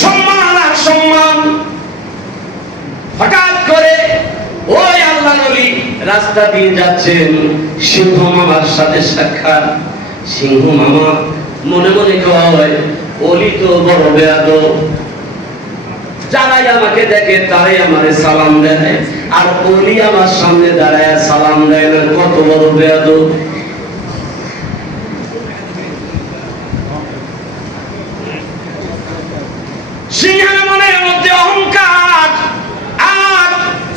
সম্মান আর সম্মান। হঠাৎ করে ওই আল্লাহ নবী রাস্তা দিয়ে যাচ্ছেন, সিংহ মামার সাথে সাক্ষাৎ। সিংহ মামা মনে মনে কয়, ওলি তো বড় বেয়াদব, যারাই আমাকে দেখে তারাই আমারে সালাম দেয়, আর ওলি আমার সামনে দাঁড়ায় সালাম দেয় না, কত বড় বেয়াদব। সিংহের মনের মধ্যে অহংকার, আর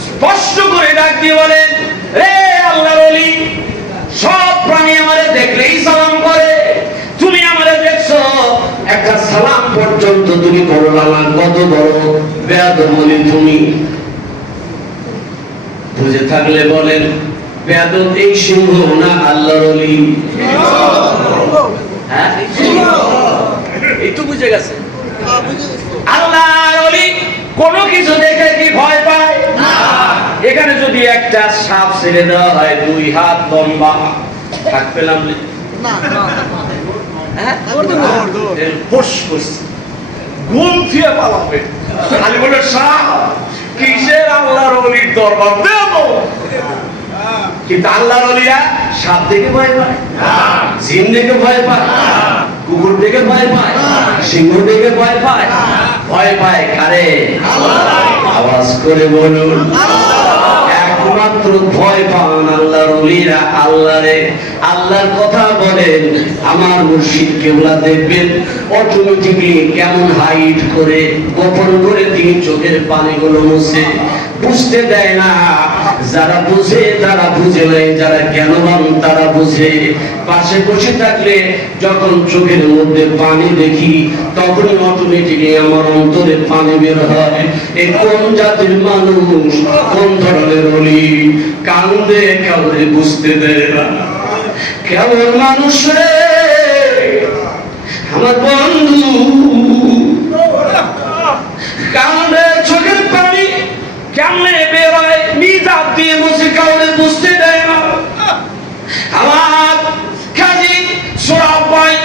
স্পষ্ট করে ডাক দিয়ে বলেন, রে আল্লাহর ওলি, সব প্রাণী আমারে দেখলেই সালাম করে, তুমি আমারে দেখছো একটা সালাম পর্যন্ত তুমি করলা না, কত বড় বেয়াদব বলি তুমি। বুঝে থাকলে বলেন, বেয়াদব এই সিংহ না আল্লাহর ওলি? হ্যাঁ, এই তো বুঝে গেছে। আল্লাহর ওলি কোনো কিছু দেখে কি ভয় পায় না? এখানে যদি একটা সাপ ছেড়ে দেওয়া হয় 2 হাত লম্বা, থাক পেলাম না, ঘুম থিয়ে পালাবে, খালি বলে সাপ কিসের আল্লাহর ওলির দরবার দেব। কিন্তু আল্লাহর ওলিরা সাপ দেখে ভয় পায়, জিন দেখে ভয় পায়, কুকুর দেখে ভয় পায়, সিংহ দেখে ভয় পায়। ভয় পায় কারে? আওয়াজ করে বলুন। একমাত্র ভয় পান আল্লাহর ওলিরা আল্লাহরে। আল্লাহর কথা বলেন, আমার মুর্শিদ কেবলা দেখবেন অটোমেটিকলি কেমন হাইট করে গোপন করে তিনি চোখের পানিগুলো মুছে, বুঝতে দেয় না। যারা বুঝে তারা বুঝে নাই, যারা জ্ঞানবান তারা বুঝে। পাশে বসে থাকলে যখন চোখের মধ্যে পানি দেখি, তখনই অটোমেটিকলি আমার অন্তরে পানি বের হয়। এই কোন জাতির মানুষ, কোন ধরনের ওলি, কান্দে কাউরে বুঝতে দেয় না। কেমন মানুষ রে আমার বন্ধু, কান্দে, চোখের পানি কেমনে বেরোয়, নিজাব দিয়ে বসে কাউরে বুঝতে দেয় না। আমার কাজী সোরাব ভাই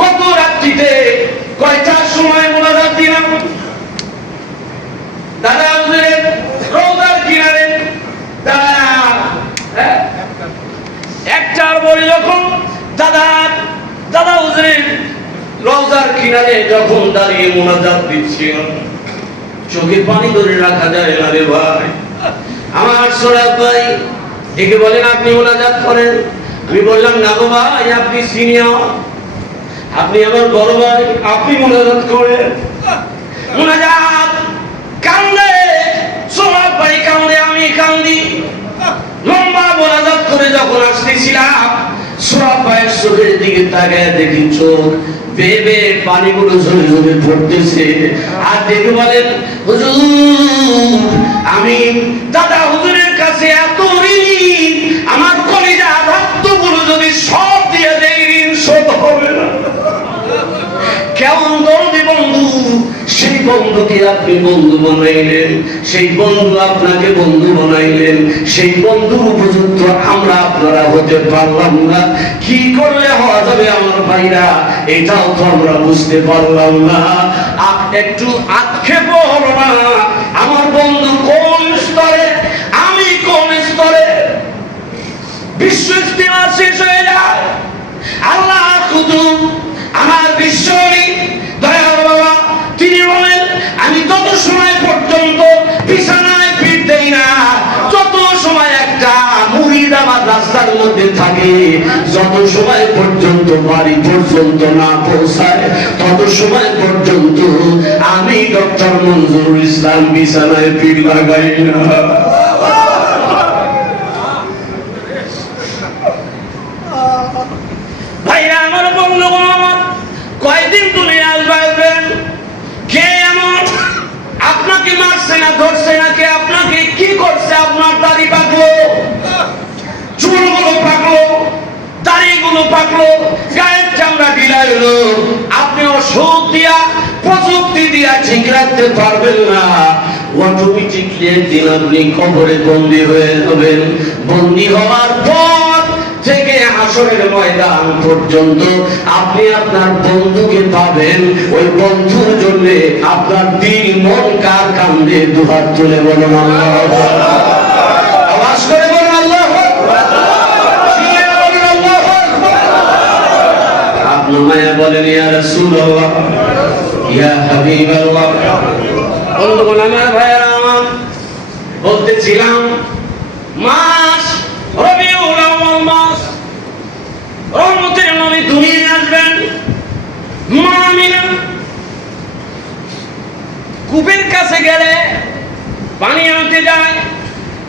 গত রাত্রিতে কয়টার সময় মোনাজাত দিলাম, দাদা হুজুরের রওজার কিনারে দাদা, 1টার বড়ি যখন দাদা হুজুরের রওজার কিনারে যখন দাঁড়িয়ে মোনাজাত দিচ্ছি, চোখে পানি ধরে রাখা যায় না রে ভাই। আমার সোরাব ভাই একে বলেন, আপনি মোনাজাত করেন। আমি বললাম, না গো ভাই, আপনি সিনিয়র, আপনি আমার বড় ভাই, আপনি মোনাজাত করেন। মোনাজাত কান্দে, সোরাব ভাই কান্দে, আমি কান্দি। লম্বা মোনাজাত করে যখন আসতেছিলাম, সোরাব ভাইয়ের চোখের দিকে তাকায় দেখি চোখ বেয়ে বেয়ে পানিগুলো ঝরে ঝরে পড়তেছে। আর দেখে বলেন, হুজুর, আমি দাদা হুজুরের কাছে এত ঋণী, আমার কলিজা রক্তগুলো যদি সব দিয়ে দেই ঋণ শোধ হবে না। কেমন দরদি বন্ধু, সেই বন্ধুকে আপনি বন্ধু বানাইলেন, সেই বন্ধু আপনাকে বন্ধু বানাইলেন, সেই বন্ধু উপযুক্ত আমরা আপনারা হতে পারলাম না। কি করলে হওয়া যাবে আমার ভাইরা, এটাও তো আমরা বুঝতে পারলাম না। একটু আক্ষেপ হলো না, আমার বন্ধু কোন স্তরে, আমি কোন স্তরে। বিশ্ব ইস্তেমা শেষ হয়ে যায়, আল্লাহ কুতুব আমার বিশ্বরী দয়াল বাবা তিনি বলেন, আমি তত সময় পর্যন্ত বিছানায় পিঠ দেই না, যত সময় একটা মুরিদ আমার রাস্তার মধ্যে থাকে, যত সময় পর্যন্ত বাড়ি পর্যন্ত না পৌঁছায়, তত সময় পর্যন্ত আমি ডক্টর মঞ্জুরুল ইসলাম বিছানায় পিঠ লাগাই না। ভাইরা আমার, বন্ধুগণ আমার, কয়দিন দুনিয়া আসবেন, কে এমন আপনাকে মারছে না ধরছে না, কে আপনাকে কি করছে, আপনার দাড়ি পাকলো, চুলগুলো পাকলো, দাড়িগুলো পাকলো, গায়ের চামড়া ঢিলা হলো, আপনি ওষুধ দিয়া প্রযুক্তি দিয়া ঠিক রাখতে পারবেন না। অটোমেটিকলি একদিন আপনি কবরে বন্দী হয়ে যাবেন। বন্দী হওয়ার পর থেকে হাসরের ময়দান পর্যন্ত আপনি আপনার বন্ধুকে পাবেন। ওই বন্ধুর জন্য আপনার দিল মন কার কান্দে দুহাত তুলে বলুন আল্লাহু আকবার। আওয়াজ করে বলুন আল্লাহু আকবার। চিল্লায়ে বলুন আল্লাহু আকবার। আপনি মায়া বলেন ইয়া রাসূলুল্লাহ, ইয়া হাবিবাল্লাহ। বন্ধুগণ আমার, ভাইরা আমার, বলতেছিলাম মাস রবিউল আউয়াল মাস, রহমতের নবী দুনিয়ায় আসবেন। মা আমিনা কূপের কাছে গেলে পানি আনতে যায়।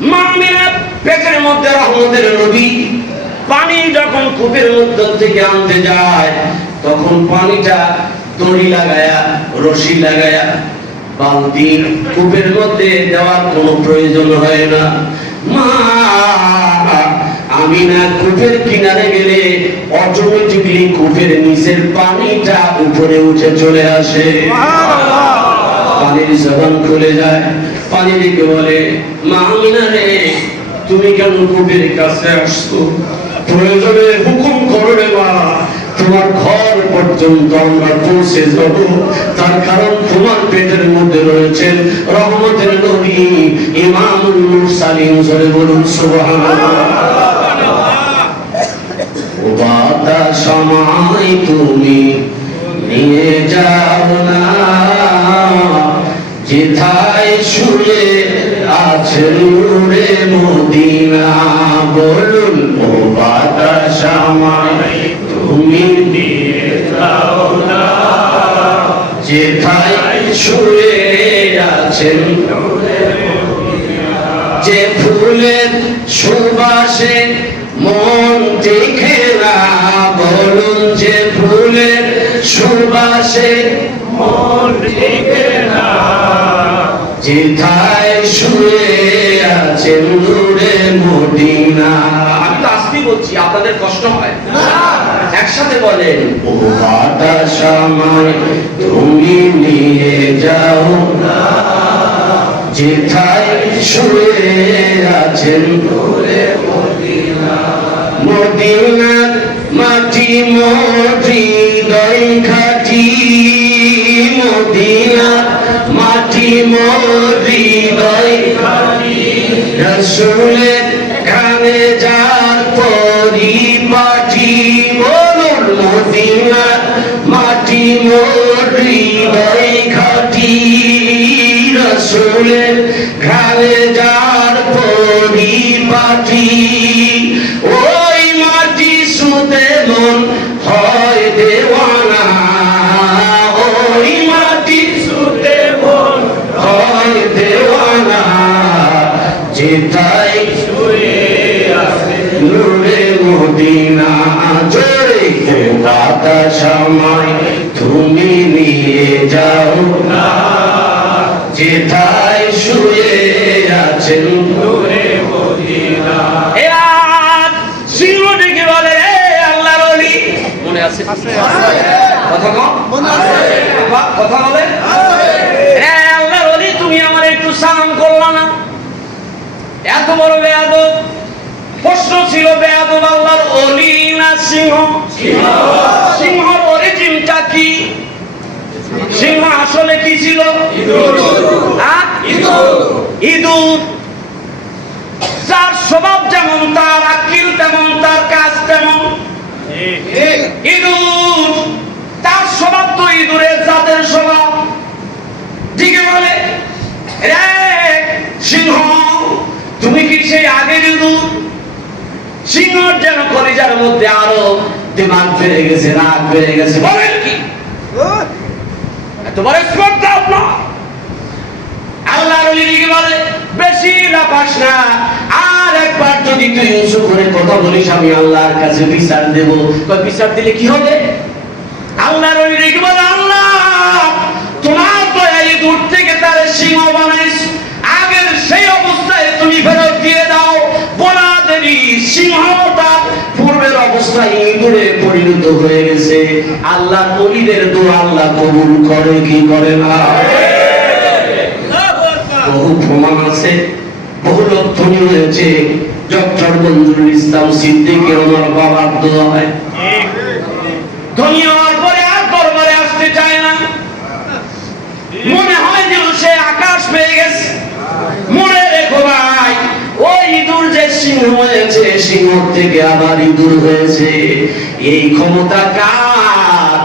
মা আমিনার পেটের মধ্যে রহমতের নবী পানি যখন কূপের মধ্য থেকে আনতে যায়, তখন পানিটা দড়ি লাগায়া, রশি লাগায়া বালতি কূপের মধ্যে দেওয়ার কোনো প্রয়োজন হয় না। মা আমিনা কূপের কিনারে গেলে অটোমেটিকলি কূপের নিচের পানিটা উপরে উঠে চলে আসে। পানির জবান খুলে যায়। পানি দিকে বলে, মা আমিনা রে, তুমি কেন কূপের কাছে আসছো? প্রয়োজনে হুকুম করো রে মা, তোমার ঘর পর্যন্ত আমরা পৌঁছে যাব। তার কারণ তোমার পেটের মধ্যে রয়েছেন রহমতের নবী ইমামুল মুরসালিন। জোরে বলুন সুবহানাল্লাহ। ও বাতাস আমায় তুমি নিয়ে যাও না, যেথায় শুয়ে আছে নূরে মদিনা। বলুন, ও বাতাস আমায় তুমি নিয়ে যাও না, যেথায় শুয়ে আছেন নূরে মদিনা। যে ফুলের সুবাসে মন টেকে না, বলুন, যে ফুলের সুবাসে মন টেকে না, যেথায় শুয়ে আছেন নূরে মদিনা। আমি তো আজকে বলছি, আপনাদের কষ্ট হয় না? একসাথে বলেন, ও বাতাস আমায় তুমি নিয়ে যাও না, যেথায় শুয়ে আছেন নূরে মদিনা। মদিনার মাটি মোর হৃদয় খাটি, মদিনার মাটি মোর হৃদয় খাটি। রাসূলের ঘামে যার পরিপাটি। বলুন, মদিনার মাটি মোর হৃদয় খাটি। রাসূলের ঘামে যার পরিপাটি। ওই মাটি সুতে মন হয় দেওয়ানা, ওই মাটি সুতে মন হয় দেওয়ানা, যেথায় শুয়ে আছে নূরে মদিনা। জোরে, ও বাতাস আমায় তুমি নিয়ে যাও না, যেথায় শুয়ে আছেন নূরে মদিনা। এবার সিংহ ডেকে বলে, আল্লাহর ওলি মনে আছে? কথা কম মনে আছে? কথা বলে, আল্লাহর ওলি তুমি আমার একটু সালাম করলা না? এত বড় বেয়াদব। প্রশ্ন ছিল, বেয়াদব আল্লাহর ওলি না সিংহ? সিংহর অরিজিনটা কি? সিংহ আসলে কি ছিল? ইঁদুর। যার স্বভাব যেমন তার আকিল তেমন, তার কাজ তেমন। ইঁদুর, তার স্বভাব তো ইঁদুরের জাতের স্বভাব। ঠিক বলে, সিংহ তুমি কি সেই আগের ইঁদুর? সিংহর যেন কলিজার মধ্যে আরো দিমাগ বেড়ে গেছে, রাগ বেড়ে গেছে। বলেন কি তোমার স্পর্ধা আপনার? আল্লাহর ওলি কি বলে, বেশি লাফাস না, আর একবার যদি তুই উঁচু করে কথা বলিস আমি আল্লাহর কাছে বিচার দেব। বিচার দিলে কি হবে? আল্লাহর ওলি কি বলে, আল্লাহ তোমার দয়ায় দূর থেকে তার সিংহ বানাইস, আগের সেই অবস্থায় তুমি ফেরত দিয়ে দাও। বলা দেরি, সিংহটা পূর্বের অবস্থায় ইঁদুরে পরিণত হয়ে গেছে। আল্লাহর ওলিদের দোয়া আল্লাহ কবুল করে কি করে না? বহু প্রমাণ আছে, বহু লক্ষণীয় হয়েছে। ডক্টর মঞ্জুরুল ইসলাম সিদ্দিকী ওমর বাবার দোয়ায় ধনী হওয়ার পরে আর দরবারে আসতে চায় না। মনে হয় যে সে আকাশ পেয়ে গেছে। মনে রেখো ভাই, ওই ইঁদুর যে সিংহ হয়েছে, সিংহ থেকে আবার ইঁদুর হয়েছে, এই ক্ষমতা কার?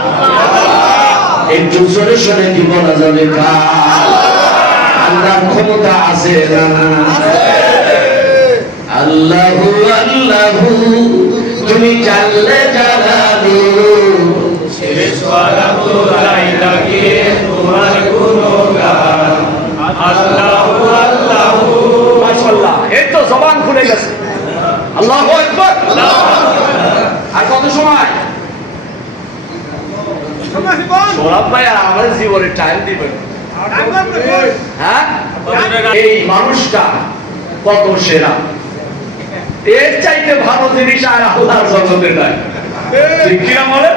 একটু জোরে সরে কি বলা যাবে কার? আল্লাহর ক্ষমতা আছে না? আল্লাহু আল্লাহু তুমি জানলে জানালো, শেষ করা তো নাই লাগে তোমার গুণগান। আল্লাহু আল্লাহু, মাশাআল্লাহ, এই তো জবান খুলে গেছে। আল্লাহু আকবার। আর কত সময়? সৌরভ ভাই আর আমার জীবনে টাইম দিবেন। হ্যাঁ, এই মানুষটা কত সেরা, এর চাইতে ভালো জিনিস আর আল্লাহর জগতে নাই। ঠিক কিনা বলে?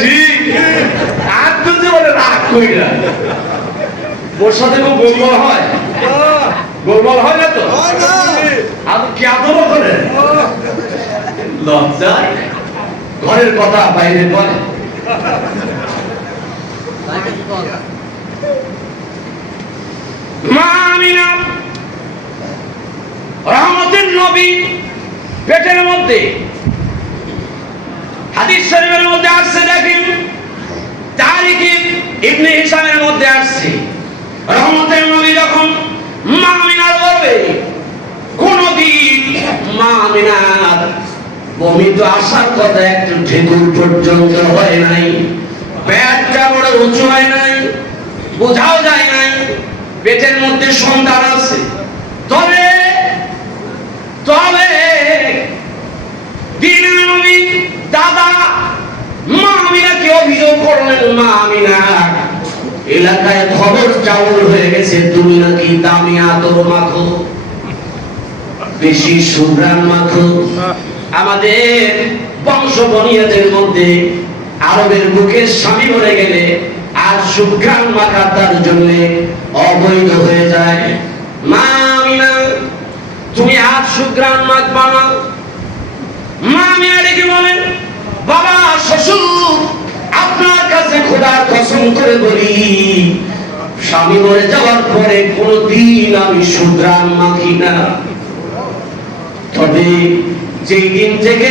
ঠিক। আর তো জীবনে রাগ করি না। ওর সাথে খুব গোলমাল হয়, গোলমাল হয় না তো? আপনি কি আদর করেন? লজ্জায় ঘরের কথা বাইরে বলে। মা আমিনা রহমতের নবী পেটের মধ্যে, হাদিস শরীফের মধ্যে আসছে, দেখেন তারিখ ইবনে হিশামের মধ্যে আসছে, রহমতের নবী যখন মা আমিনার গর্ভে, কোনদিন মা আমিনার বমি তো আসার কথা, একটু ঢেকুর পর্যন্ত হয় নাই, পেটটা বড় উঁচু হয় নাই, বোঝাও যায় নাই পেটের মধ্যে সন্তান আছে। তবে তবে দিনের নবী দাদা মা আমিনাকে অভিযোগ করলেন, মা আমিনা এলাকায় খবর চাউল হয়ে গেছে, তুমি নাকি দামি আদর মাখো, বেশি সুঘ্রাণ মাখো। আমাদের বংশ বনিয়াদের মধ্যে আরবের বুকে স্বামী মরে গেলে আর সুঘ্রাণ মাখা তার জন্য অবৈধ হয়ে যায়। মা আমিনা তুমি আর সুঘ্রাণ মাখবা না। মা আমিনা ডেকে বলেন, বাবা শ্বশুর, আপনার কাছে খোদার কসম করে বলি, স্বামী মরে যাওয়ার পরে কোনদিন আমি সুঘ্রাণ মাখি না। তবে যেই দিন থেকে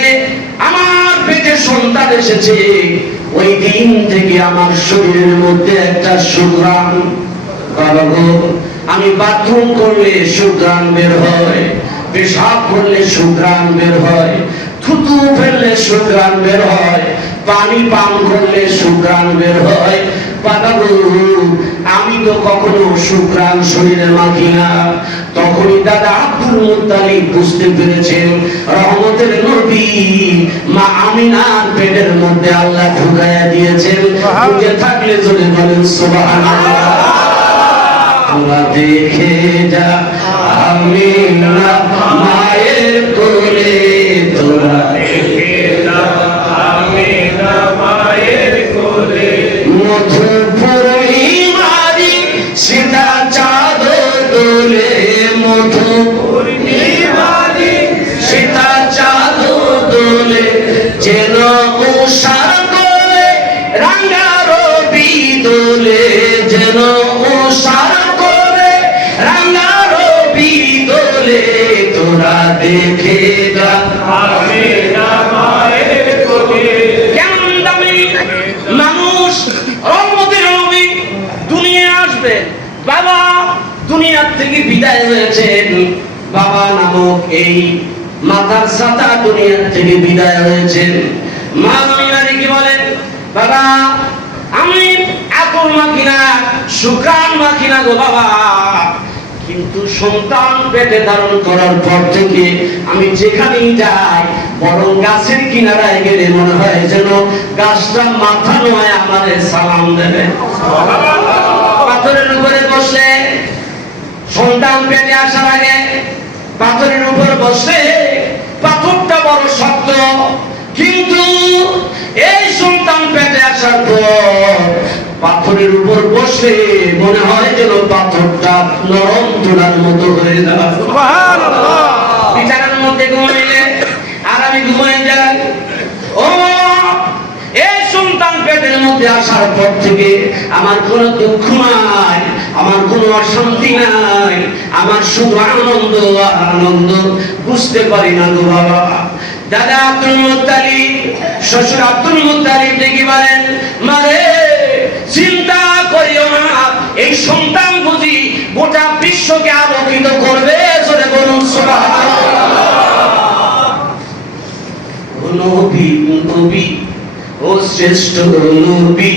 আমার পেটে সন্তান এসেছে, ওই দিন থেকে আমার শরীরের মধ্যে একটা সুঘ্রাণ, বাবা গো, আমি বাথরুম করলে সুঘ্রাণ বের হয়, পেশাব করলে সুঘ্রাণ বের হয়, থুতু ফেললে সুঘ্রাণ বের হয়, পানি পান করলে সুঘ্রাণ বের হয়। বাবা গো, আমি তো কখনো সুঘ্রাণ শরীরে মাখি না। তখনই দাদা আব্দুল মুত্তালিব বুঝতে পেরেছেন, রহমতের নবী মা আমিনার পেটের মধ্যে আল্লাহ ঢুকাইয়া দিয়েছেন। বুঝে থাকলে যদি বলেন সুবহানাল্লাহ। তোরা দেখে যা আমিনা মায়ের কোলে, তোরা দেখে যা আমিনা মায়ের কোলে, মধু পূর্ণিমারি সীতা চাঁদ দোলে, মধু পূর্ণিমারি সীতা চাঁদ দোলে, যেন উষার কোলে রাঙা রবি দোলে, যেন উষার কোলে রাঙা রবি দোলে, তোরা দেখে যা আমিনা মায়ের কোলে। কেমন দামি মানুষ রহমতের নবী দুনিয়া আসবে। বাবা দুনিয়ার থেকে বিদায় হয়েছেন, বাবা নামক এই মাথার ছাতা দুনিয়ার থেকে বিদায় হয়েছেন। মা আমিনা কি বলেন, বাবা আমি আতর মাখি না, সুঘ্রাণ মাখি না গো বাবা, কিন্তু সন্তান পেটে ধারণ করার পর থেকে আমি যেখানেই যাই, বরং গাছের কিনারায় গেলে মনে হয় যেন গাছটা মাথা নয় আমাদের সালাম দেবে। পাথরের উপরে বসলে, সন্তান পেটে আসার আগে পাথরের উপর বসলে পাথরটা বড় শক্ত, কিন্তু এই সন্তান পেটে আসার পর পাথরের উপর বসলে মনে হয় যেন পাথরটা নরম তুলার মতো হয়ে যায়। সুবহানাল্লাহ। বিছানার মধ্যে ঘুমাইলে আর আমি ঘুমাই যাই। ও এই সন্তান পেটের মধ্যে আসার পর থেকে আমার কোনো দুঃখ নাই, আমার কোনো অশান্তি নাই, আমার শুধু আনন্দ আর আনন্দ। বুঝতে পারি না গো বাবা। দাদা আব্দুল মুত্তালিব, শ্বশুর আব্দুল মুত্তালিব দেখি বলেন, মারে চিন্তা করিও না, এই সন্তান বুঝি গোটা বিশ্বকে আলোকিত করবে। জোরে বলুন সুবহানাল্লাহ। নবী নবী ও শ্রেষ্ঠ নবী,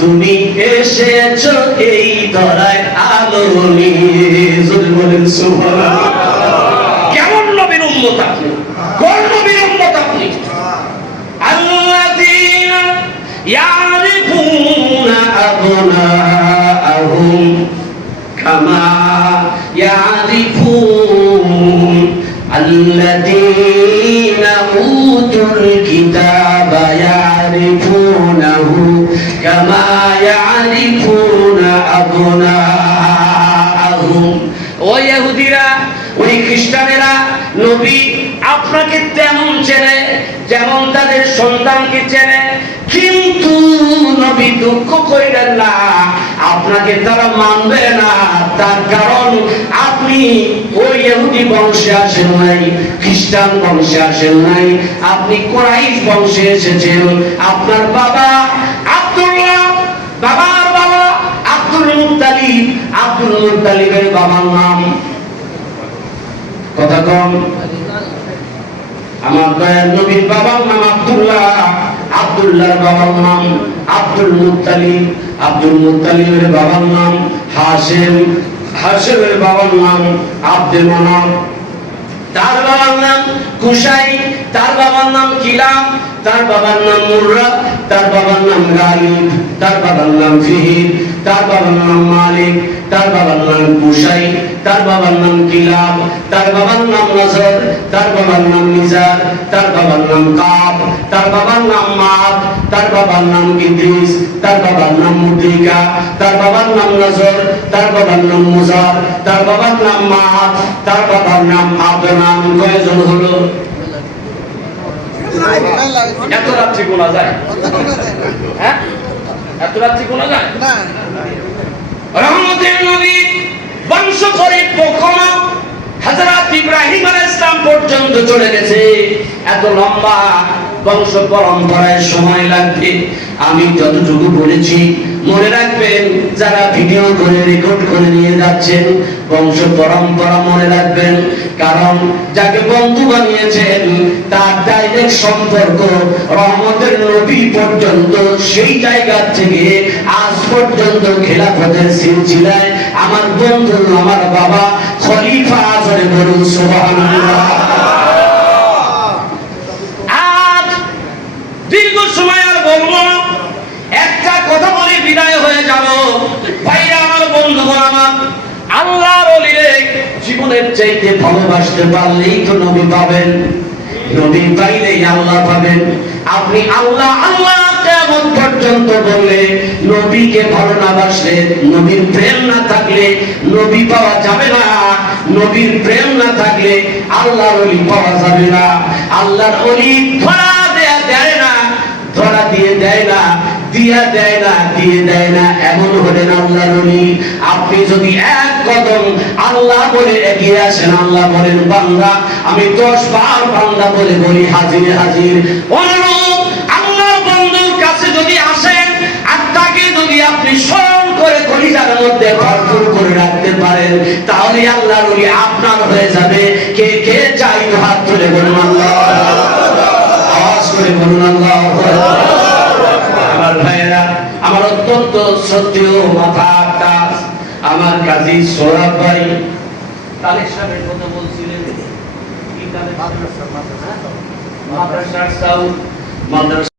তুমি এসেছো এই ধরায় আলো নিয়ে। জোরে বলেন সুবহানাল্লাহ। কেমন নবীর উম্মত আপনি, কোন নবীর উম্মত আপনি? আল্লাযীনা ইয়ারিফুনা আবনাআহুম কামা ইয়ারিফুন আল্লাযীনা উতুল কিতাবা ইয়ারিফুনাহু কামা ইয়ারিফুনা আবনাআহুম। ও ইহুদিরা, ওই খ্রিস্টানেরা নবী আপনাকে তেমন চেনে যেমন তাদের সন্তানকে চেনে, কিন্তু নবী দুঃখ কইলেন না, আপনাকে তারা মানবে না। তার কারণ আপনি ওই ইহুদি বংশে আসেন নাই, খ্রিস্টান বংশে আসেন নাই, আপনি কুরাইশ বংশে এসেছেন। আপনার বাবা আব্দুল্লাহ, বাবার বাবা আব্দুল মুত্তালিব, আব্দুল মুত্তালিবের বাবার নাম কথা কম। আমার দয়ার নবীর বাবার নাম আব্দুল্লাহ, আব্দুল্লাহর বাবার নাম আব্দুল মুত্তালিব, আব্দুল মুত্তালিবের বাবার নাম হাশিম, হাশিমের বাবার নাম আব্দুল মানাফ, তার বাবার নাম কুসাই, তার বাবার নাম কিলাব, তার বাবার নাম মুররা, তার বাবার নাম গালিব, তার বাবার নাম ফিহির, তার বাবার নাম মালিক, তার বাবার নাম কুসাই, তার বাবার নাম কিলাব, তার বাবার নাম নজর, তার বাবার নাম নিজার, তার বাবার নাম কাব, তার বাবার নাম মাদ, তার বাবার নাম ইদ্রিস, তার বাবার নাম মুদ্রিকা, তার বাবার নাম নজর, তার বাবার নাম মুজার, তার বাবার নাম মাদ, তার বাবার নাম আদনান। কয়জন হলো? এত রাত্রি গোনা যায়? হ্যাঁ, এত রাত্রি গোনা যায় না। রহমতের নবী বংশ করে কখনো হযরত ইব্রাহিম আলাইহিস সালাম পর্যন্ত চলে গেছে। এত লম্বা বংশ পরম্পরায় সময় লাগবে। আমি যতটুকু বলেছি মনে রাখবেন, যারা ভিডিও করে রেকর্ড করে নিয়ে যাচ্ছেন বংশ পরম্পরা মনে রাখবেন, কারণ যাকে বন্ধু বানিয়েছেন তার ডাইরেক্ট সম্পর্ক রহমতের নবী পর্যন্ত। সেই জায়গা থেকে আজ পর্যন্ত খেলাফতের সিলসিলায় আমার বন্ধু, আমার বাবা খলিফা। আজরে বলুন সুবহানাল্লাহ। আজ দীর্ঘ সময় আর বলবো না, একটা কথা বলে বিদায় হয়ে যাব। ভাইরা আমার, বন্ধুগণ আমার, আল্লাহর ওলিরে জীবনের চাইতে ভালোবাসতে পারলেই তো নবী পাবেন, নবী পাইলেই আল্লাহ পাবেন। আপনি আল্লাহ আল্লাহ কিয়ামত পর্যন্ত বললে নবীকে ভালো না বাসলে, নবীর প্রেম না থাকলে নবী পাওয়া যাবে না। নবীর প্রেম না থাকলে আল্লাহর ওলি পাওয়া যাবে না। আল্লাহর ওলি ধরা দেয় না, ধরা দিয়ে দেয় না, দিয়া দেয় না, দিয়ে দেয় না, এমন হলেন আল্লাহর ওলি। আপনি যদি এক কদম আল্লাহ বলে এগিয়ে আসেন, আল্লাহ বলেন বান্দা, আমি 10 বার বান্দা বলে বলি হাজির হাজির। অনুরূপ আল্লাহর বন্ধুর কাছে যদি আসেন আর তাকে যদি আপনি স্মরণ করে কলিজার মধ্যে ভরপুর করে রাখতে পারেন, তাহলে আল্লাহর ওলি আপনার হয়ে যাবে। কে কে চাই হাত তুলে বলুন আল্লাহ, আওয়াজ করে বলুন আল্লাহ। আমার ভাইয়েরা, আমার অত্যন্ত শ্রদ্ধেয় মাথা তাজ আমার কাজী সোহরাব ভাই তালেক সাহেবের কথা বলছিলেন। কি তালেক? মাদ্রাসা